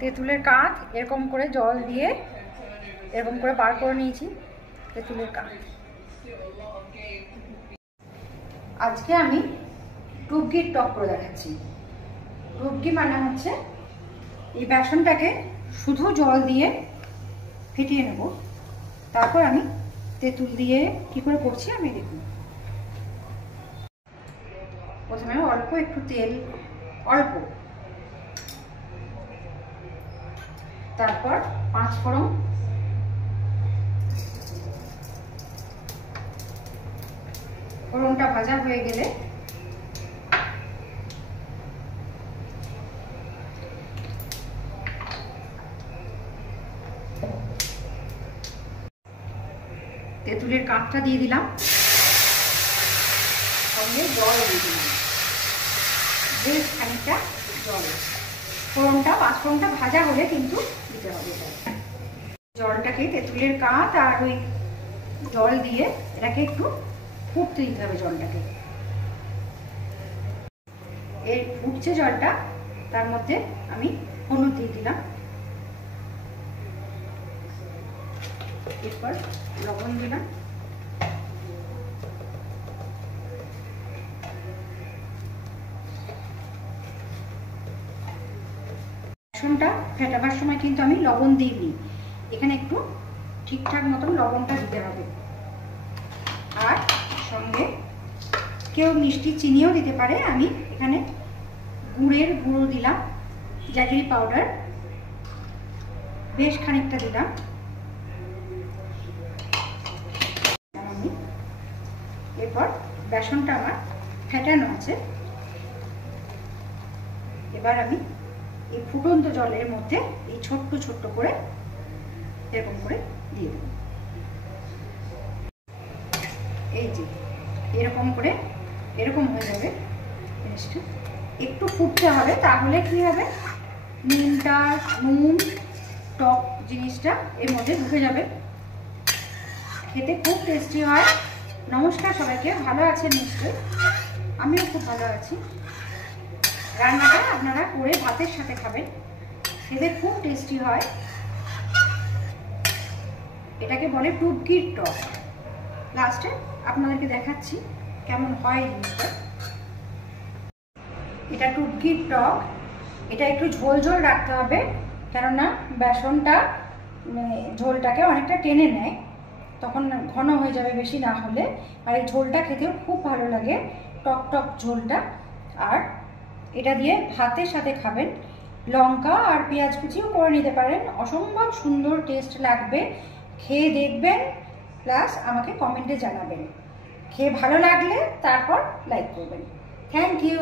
তেঁতুলের কাঁধ এরকম করে জল দিয়ে এরকম করে বার করে নিয়েছি তেঁতুলের কাঁধ। আজকে আমি টুপকির টক করে দেখাচ্ছি। টুপকি মানে হচ্ছে এই বেসনটাকে শুধু জল দিয়ে ফেটিয়ে নেব, তারপর আমি তেঁতুল দিয়ে কি করে করছি আমি দেখুন। প্রথমে অল্প একটু তেল, অল্প, তারপর 5 ফোড়ন, ফোড়নটা ভাজা হয়ে গেলে তেঁতুলের কাঁধটা দিয়ে দিলাম, সঙ্গে জল দিয়ে দিলাম, বেশ খানিকটা জল। ফোড়নটা 5 ফোড়নটা ভাজা হলে কিন্তু দিতে হবে। জলটাকে তেঁতুলের কাঁধ আর ওই জল দিয়ে এটাকে একটু ফুটতে দিতে হবে জলটাকে। এই ফুটছে জলটা, তার মধ্যে আমি হলুদ দিয়ে দিলাম, এরপর লবণ দিলাম, বেসনটা ফেটাবার সময় কিন্তু আমি লবণ দিইনি, এখানে একটু ঠিকঠাক মতন লবণটা দিতে হবে। আর সঙ্গে কেউ মিষ্টি চিনিও দিতে পারে, আমি এখানে গুড়ের গুঁড়ো দিলাম, জ্যাগরি পাউডার বেশ খানিকটা দিলাম। এরপর বেসনটা আমার ফেটানো আছে, এবার আমি এই ফুটন্ত জলের মধ্যে এই ছোট্ট ছোট্ট করে এরকম করে দিয়ে দেব। এই যে এরকম করে এরকম হয়ে যাবে জিনিসটা, একটু ফুটতে হবে, তাহলে কি হবে নুনটা, নুন টক জিনিসটা এর মধ্যে ঢুকে যাবে, খেতে খুব টেস্টি হয়। নমস্কার সবাইকে, ভালো আছেন নিশ্চয়ই? আমিও খুব ভালো আছি। রান্নাটা আপনারা করে ভাতের সাথে খাবেন, খেতে খুব টেস্টি হয়। এটাকে বলে টুপকির টক। লাস্টে আপনাদেরকে দেখাচ্ছি কেমন হয় জিনিসটা। এটা টুপকির টক, এটা একটু ঝোল ঝোল রাখতে হবে, কেননা বেসনটা ঝোলটাকে অনেকটা টেনে নেয়, তখন ঘন হয়ে যাবে বেশি না হলে। আর এই ঝোলটা খেতেও খুব ভালো লাগে, টক টক ঝোলটা। আর এটা দিয়ে ভাতের সাথে খাবেন, লঙ্কা আর পেঁয়াজ কুচিও করে নিতে পারেন, অসম্ভব সুন্দর টেস্ট লাগবে। খেয়ে দেখবেন, প্লাস আমাকে কমেন্টে জানাবেন। খেয়ে ভালো লাগলে তারপর লাইক করবেন। Thank you.